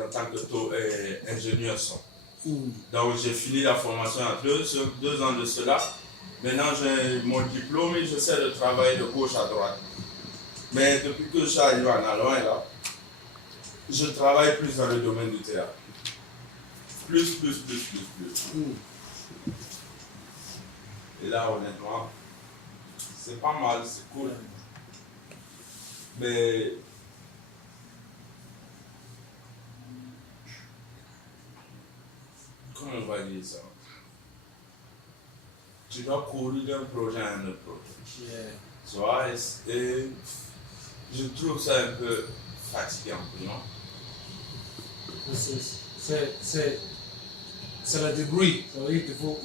en tant qu'ingénieur son. Donc j'ai fini la formation il y a 2 ans de cela. Maintenant j'ai mon diplôme et j'essaie de travailler de gauche à droite. Mais depuis que je suis arrivé en Allemagne, là, je travaille plus dans le domaine du théâtre. Plus. Et là, honnêtement, c'est pas mal, c'est cool. Mais comment on va dire ça? Tu dois courir d'un projet à un autre projet. Tu vois, et je trouve ça un peu fatigant, non? C'est la débrouille. Ça veut dire qu'il faut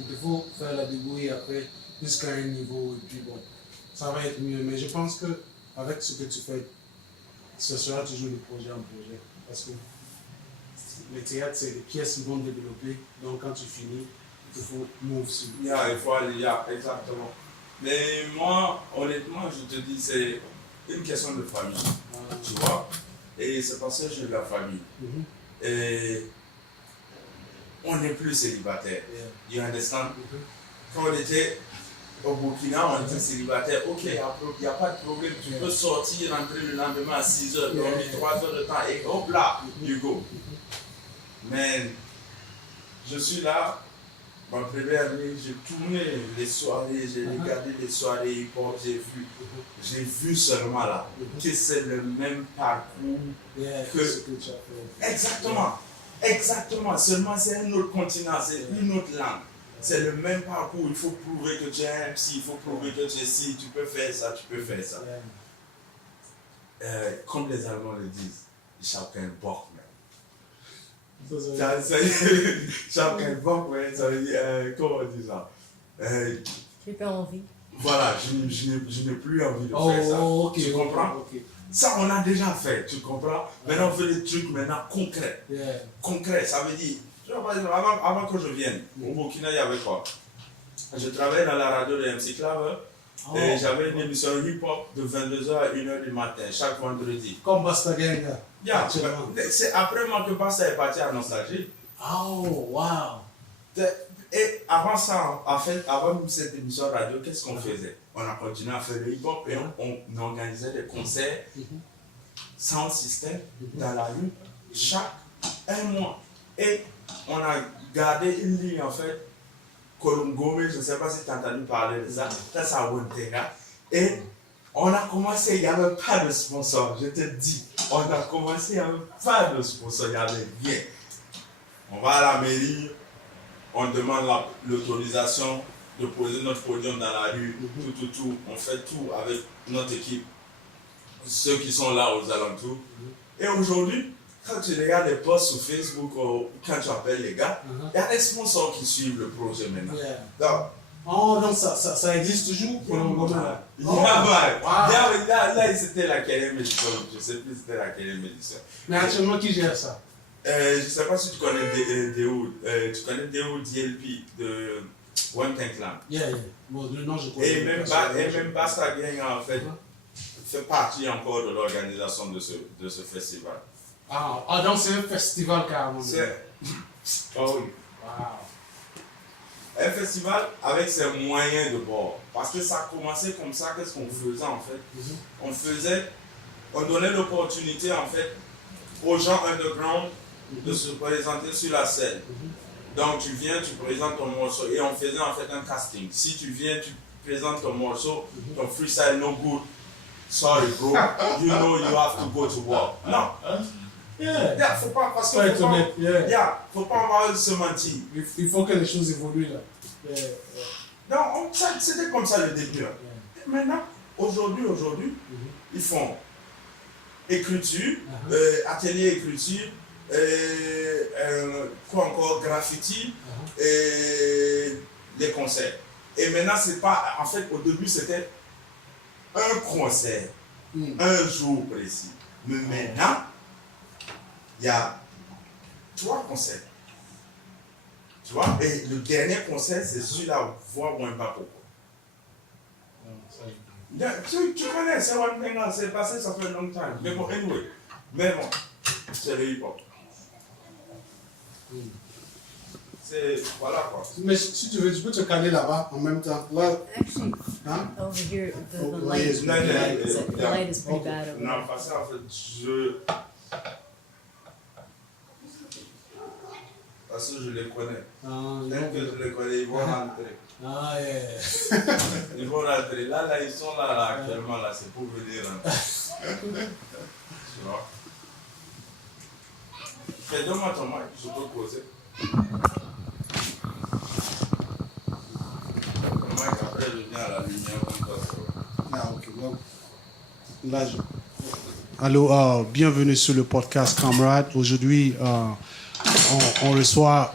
faire la débrouille après jusqu'à un niveau et puis bon, ça va être mieux. Mais je pense qu'avec ce que tu fais, ce sera toujours de projet en projet. Parce que le théâtre, c'est des pièces qui vont développer. Donc quand tu finis, il faut move sur. Il faut aller là, exactement. Mais moi, honnêtement, je te dis, c'est une question de famille. Tu vois? Et c'est parce que j'ai de la famille. Et on n'est plus célibataire. You understand? Quand on était au Burkina, on était célibataire. Ok, il n'y a pas de problème. Tu peux sortir, rentrer le lendemain à 6 heures, dormir 3 heures de temps et hop là, you go. Mais je suis là, ma première année, j'ai tourné les soirées, j'ai regardé les soirées hip-hop, j'ai vu seulement là que c'est le même parcours que. Exactement. Seulement c'est un autre continent, c'est une autre langue. C'est le même parcours, il faut prouver que tu es un MC, il faut prouver que tu es ci, tu peux faire ça, tu peux faire ça. Comme les Allemands le disent, ich habe keinen Bock mehr. Ich habe keinen Bock mehr, ça veut dire, comment on dit ça? J'ai pas envie. Voilà, je n'ai plus envie de faire ça. Okay, tu comprends? Ça, on a déjà fait, tu comprends? Maintenant, on fait des trucs concrets. Concrets, ça veut dire, par exemple, avant que je vienne, au Burkina, il y avait quoi? Je travaillais dans la radio de MC Clave et j'avais une émission hip-hop de 22h à 1h du matin, chaque vendredi. Comme Basta Gang. C'est après moi que Basta est parti à Nostalgie. Oh, wow! Et avant ça, en fait, avant cette émission radio, qu'est-ce qu'on faisait? On a continué à faire le hip-hop et on organisait des concerts sound system dans la rue chaque 1 mois. Et on a gardé une ligne en fait, Colombo, je ne sais pas si tu as entendu parler de ça, ça c'est à Wontega. Et on a commencé, il n'y avait pas de sponsor, je te dis. On a commencé, il n'y avait pas de sponsor, il n'y avait rien. On va à la mairie, on demande l'autorisation de poser notre podium dans la rue, tout. On fait tout avec notre équipe, ceux qui sont là aux alentours. Et aujourd'hui, quand tu regardes les posts sur Facebook ou quand tu appelles les gars, il y a des sponsors qui suivent le projet maintenant. Donc ça existe toujours pour le moment. Là, c'était la quatrième édition. Je ne sais plus c'était la quatrième édition. Mais actuellement, qui gère ça? Je ne sais pas si tu connais tu connais Déo DLP de One Tank Land. Bon, le nom, je connais. Et même Basta Gang, en fait partie encore de l'organisation de ce festival. Donc c'est un festival carrément. Oh oui. Wow. Un festival avec ses moyens de bord. Parce que ça a commencé comme ça, qu'est-ce qu'on faisait en fait? On donnait l'opportunité en fait aux gens underground de se présenter sur la scène. Donc tu viens, tu présentes ton morceau et on faisait en fait un casting. Si tu viens, tu présentes ton morceau, ton freestyle no good, sorry bro, you know you have to go to work. Non. Faut pas, parce que faut pas avoir se mentir. Il faut que les choses évoluent là. Non, c'était comme ça le début. Maintenant, aujourd'hui, ils font écriture, atelier écriture, quoi encore, graffiti, et les concerts. Et maintenant, c'est pas, en fait, au début, c'était un concert, un jour précis. Mais maintenant, il y a 3 concerts. Tu vois? Et le dernier concert, c'est celui-là, voir moins pas pourquoi. Tu connais, c'est One Thing, c'est passé, ça fait longtemps. Mais bon, anyway. Mais bon, c'est le hip-hop. C'est, voilà quoi. Mais si tu veux, tu peux te caler là-bas en même temps. Là, Actually, hein? over here, the Oh, light, yes, the no, no, light, yeah, the yeah. light is pretty Okay. bad over Non, there. parce qu'en fait, parce que je les connais. Ah, Dès que je les connais, ils vont rentrer. Ah, yeah. Ils vont rentrer. Là, ils sont là actuellement, là, c'est pour venir rentrer. Tu vois? Mais donne-moi ton mic, je peux poser. Le mic, après, je viens à la lumière comme ça. Ah, ok. Donc, là, allô, bienvenue sur le podcast Camarade. Aujourd'hui, on reçoit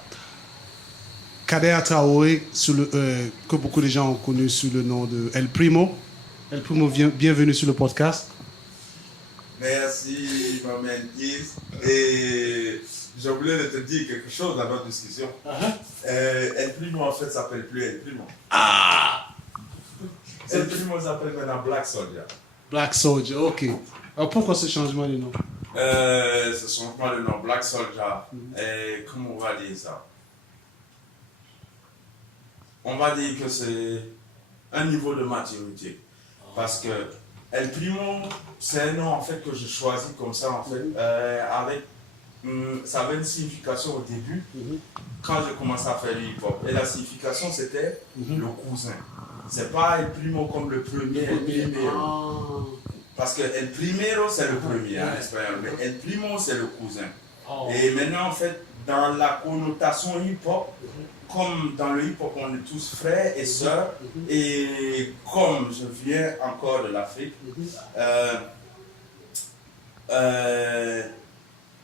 Kader Traoré, que beaucoup de gens ont connu sous le nom de El Primo. El Primo, bienvenue sur le podcast. Merci, ma Is. Et j'ai oublié de te dire quelque chose dans notre discussion. El Primo, en fait, s'appelle plus El Primo. El Primo s'appelle maintenant Black Soldier. Black Soldier, ok. Alors pourquoi ce changement de nom? Ce changement de nom, Black Soldier. Comment on va dire ça? On va dire que c'est un niveau de maturité. Parce que El Primo, c'est un nom en fait que j'ai choisi comme ça en fait. Ça avait une signification au début quand j'ai commencé à faire du hip-hop. Et la signification c'était le cousin. C'est pas El Primo comme le premier, El Primero. Parce que El Primero c'est le premier en espagnol, mais El Primo c'est le cousin. Et maintenant en fait, dans la connotation hip-hop, comme dans le hip-hop on est tous frères et sœurs, et comme je viens encore de l'Afrique,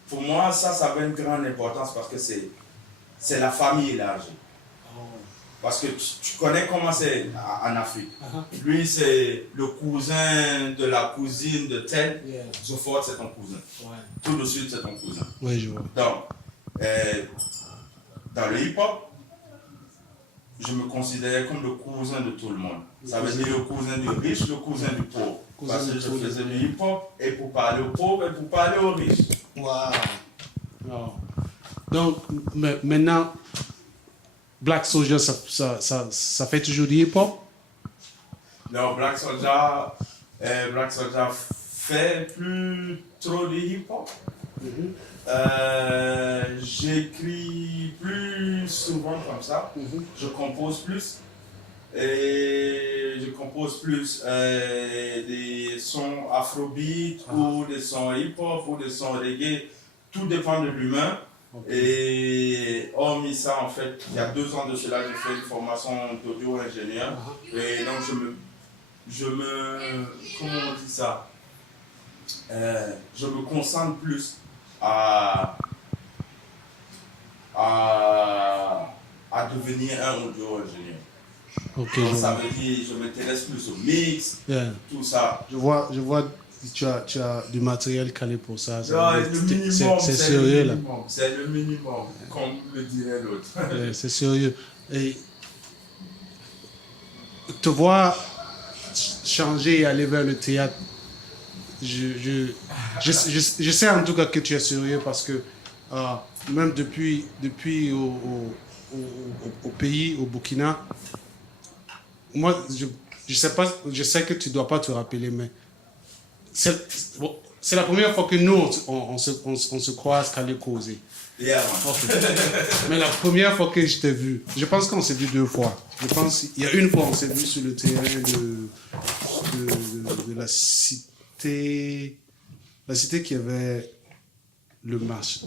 pour moi ça avait une grande importance parce que c'est la famille élargie. Parce que tu connais comment c'est en Afrique. Lui c'est le cousin de la cousine de tel, Zofort c'est ton cousin. Tout de suite c'est ton cousin. Oui, je vois. Donc, dans le hip-hop, je me considérais comme le cousin de tout le monde. Ça veut dire le cousin du riche, le cousin du pauvre. Parce que je faisais du hip-hop et pour parler aux pauvres et pour parler aux riches. Wow. Donc, maintenant, Black Soldier, ça fait toujours du hip-hop? Non, Black Soldier fait plus trop de hip-hop. J'écris plus souvent comme ça. Je compose plus. Et je compose plus des sons afrobeat ou des sons hip-hop ou des sons reggae. Tout dépend de l'humain. Et hormis ça, en fait, il y a 2 ans de cela, j'ai fait une formation d'audio-ingénieur. Et donc, comment on dit ça? Je me concentre plus à devenir un audio-ingénieur. Donc, ça veut dire je m'intéresse plus au mix, tout ça. Je vois tu as du matériel calé pour ça. Le minimum, c'est sérieux là. C'est le minimum, comme le dirait l'autre. C'est sérieux. Et te voir changer et aller vers le théâtre, je sais en tout cas que tu es sérieux parce que même depuis au pays, au Burkina, moi je sais que tu ne dois pas te rappeler, mais c'est la première fois que nous on se croise qu'à aller causer. Yeah, mais la première fois que je t'ai vu, je pense qu'on s'est vu 2 fois. Je pense il y a une fois on s'est vu sur le terrain de la cité qui avait le match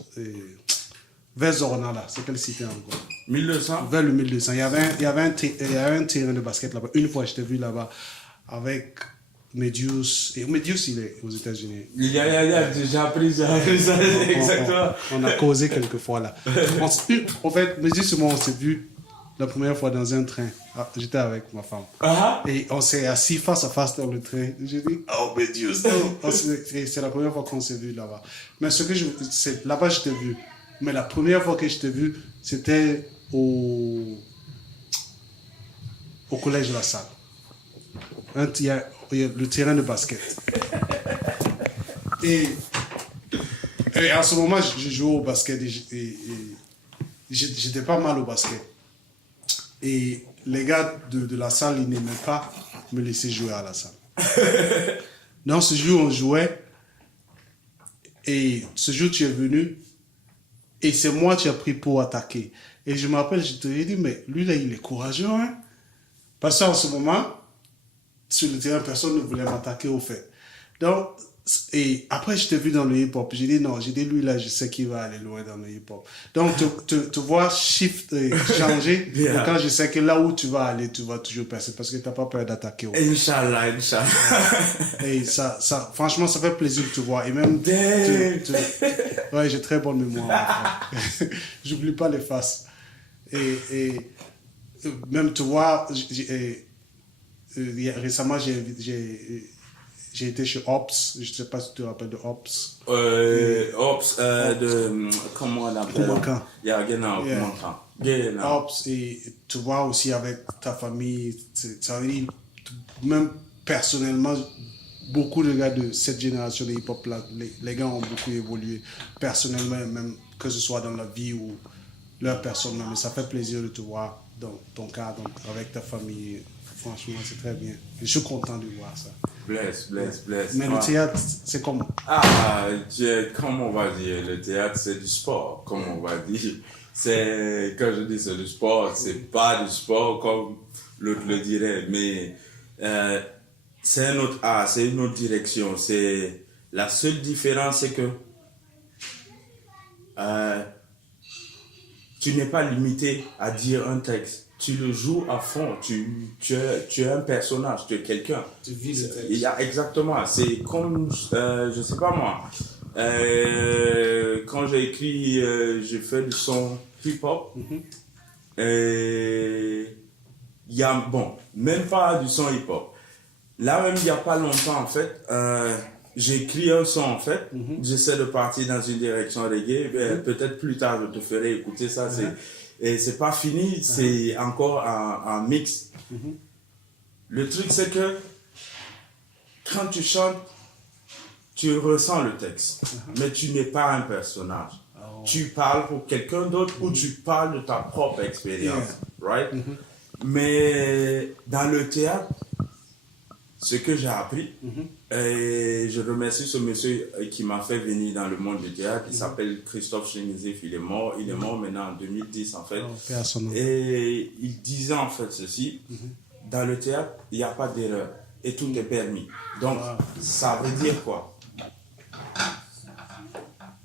vers Zorona là. C'est quelle cité encore? 1200. Vers le 1200. Il y avait un terrain de basket là-bas. Une fois je t'ai vu là-bas avec Medius. Et Medius, il est aux États-Unis. J'ai appris ça, exactement. On a causé quelques fois là. En fait, Medius et moi, on s'est vu la première fois dans un train. J'étais avec ma femme. Et on s'est assis face à face dans le train. J'ai dit, oh Medius. C'est la première fois qu'on s'est vu là-bas. Mais là-bas, je t'ai vu. Mais la première fois que je t'ai vu, c'était au collège de la Salle. Il y a le terrain de basket. Et à ce moment, je jouais au basket et j'étais pas mal au basket. Et les gars de la salle, ils n'aimaient pas me laisser jouer à la salle. Non, ce jour, on jouait. Et ce jour, tu es venu. Et c'est moi qui as pris pour attaquer. Et je me rappelle, je te dit, mais lui, là, il est courageux. Hein? Parce qu'en ce moment, sur le terrain, personne ne voulait m'attaquer au fait. Donc, et après, je t'ai vu dans le hip-hop. J'ai dit, non, j'ai dit, lui, là, je sais qu'il va aller loin dans le hip-hop. Donc, tu vois changer. Yeah. Et quand je sais que là où tu vas aller, tu vas toujours passer parce que tu n'as pas peur d'attaquer. Inch'Allah. Et ça, franchement, ça fait plaisir de te voir. Et même, ouais, j'ai très bonne mémoire. J'oublie pas les faces. Et même te voir, récemment, j'ai été chez Ops. Je ne sais pas si tu te rappelles de Ops. Ops, comment on appelle? Kumankan. Yeah, genau, Yeah. Kumankan. Genau. Ops, et tu vois aussi avec ta famille, ça veut dire, même personnellement, beaucoup de gars de cette génération de hip-hop là, les gars ont beaucoup évolué personnellement, même que ce soit dans la vie ou leur personne. Mais ça fait plaisir de te voir dans ton cas, donc avec ta famille. Franchement, c'est très bien. Je suis content de voir ça. Bless. Mais le théâtre, c'est comment? Comme on va dire, le théâtre, c'est du sport, comme on va dire. Quand je dis c'est du sport, c'est pas du sport comme l'autre le dirait, mais c'est un autre art, c'est une autre direction. La seule différence, c'est que tu n'es pas limité à dire un texte. Tu le joues à fond, tu es un personnage, tu es quelqu'un. Tu vis le texte. Exactement, c'est comme, je sais pas moi, quand j'ai écrit, j'ai fait du son hip-hop, il y a, bon, même pas du son hip-hop. Là même, il n'y a pas longtemps, en fait, j'ai écrit un son, en fait, j'essaie de partir dans une direction reggae, peut-être plus tard, je te ferai écouter ça, et c'est pas fini, c'est encore un mix. Le truc, c'est que quand tu chantes, tu ressens le texte, mais tu n'es pas un personnage. Tu parles pour quelqu'un d'autre ou tu parles de ta propre expérience, right? Mais dans le théâtre, ce que j'ai appris, et je remercie ce monsieur qui m'a fait venir dans le monde du théâtre, il s'appelle Christophe Chénizif, il est mort maintenant en 2010 en fait. Et il disait en fait ceci, dans le théâtre, il n'y a pas d'erreur et tout est permis. Donc, ça veut dire quoi?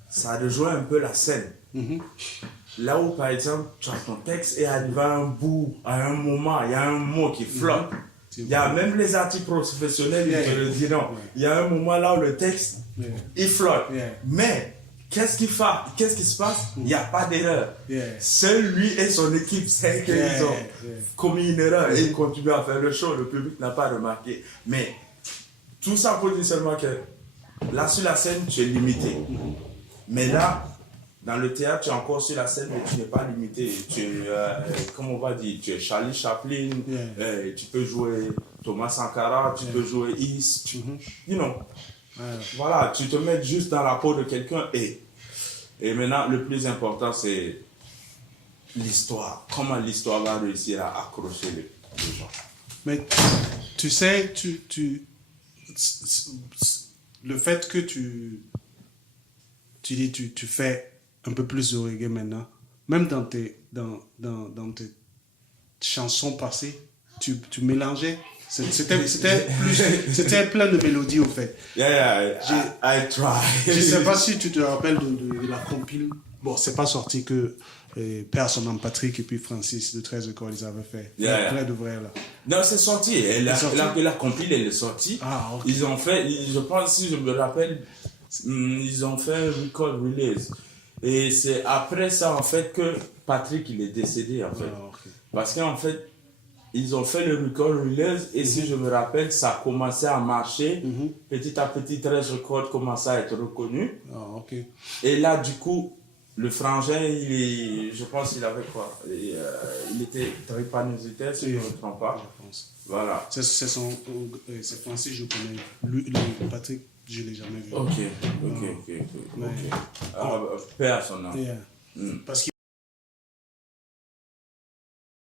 Ça rejoint un peu la scène. Là où par exemple, tu as ton texte et arrivé à un bout, à un moment, il y a un mot qui flotte. Il y a même les artistes professionnels, ils te le diront. Il y a un moment là où le texte, il flotte. Mais, qu'est-ce qui se passe? Il n'y a pas d'erreur. Seul lui et son équipe savent qu'ils ont commis une erreur et ils continuent à faire le show. Le public n'a pas remarqué. Mais, tout ça pour dire seulement que là, sur la scène, tu es limité. Mais là, dans le théâtre, tu es encore sur la scène, mais tu n'es pas limité. Tu es, comme on va dire, tu es Charlie Chaplin, tu peux jouer Thomas Sankara, tu peux jouer Is, you know. Voilà, tu te mets juste dans la peau de quelqu'un et maintenant, le plus important, c'est l'histoire. Comment l'histoire va réussir à accrocher les gens. Mais tu sais, le fait que tu fais un peu plus de reggae maintenant, même dans tes chansons passées, tu mélangeais. C'était plein de mélodies, au fait. I try. Je ne sais pas si tu te rappelles de la compile. Bon, c'est pas sorti que Père son nom Patrick et puis Francis de 13 Écoles, ils avaient fait. Plein de vrais là. Non, c'est sorti. La compile, elle est sortie. Okay. Ils ont fait, je pense, si je me rappelle, ils ont fait un record release. Et c'est après ça, en fait, que Patrick, il est décédé, en fait. Okay. Parce qu'en fait, ils ont fait le record release et si je me rappelle, ça a commencé à marcher. Petit à petit, 13 records commençaient à être reconnus. Okay. Et là, du coup, le frangin, je pense qu'il avait quoi? Il était drépanocytaire, si je ne me trompe pas. Je pense. Voilà. C'est Francis, je connais. Patrick, je ne l'ai jamais vu. Ok. Paix à son âme. Parce que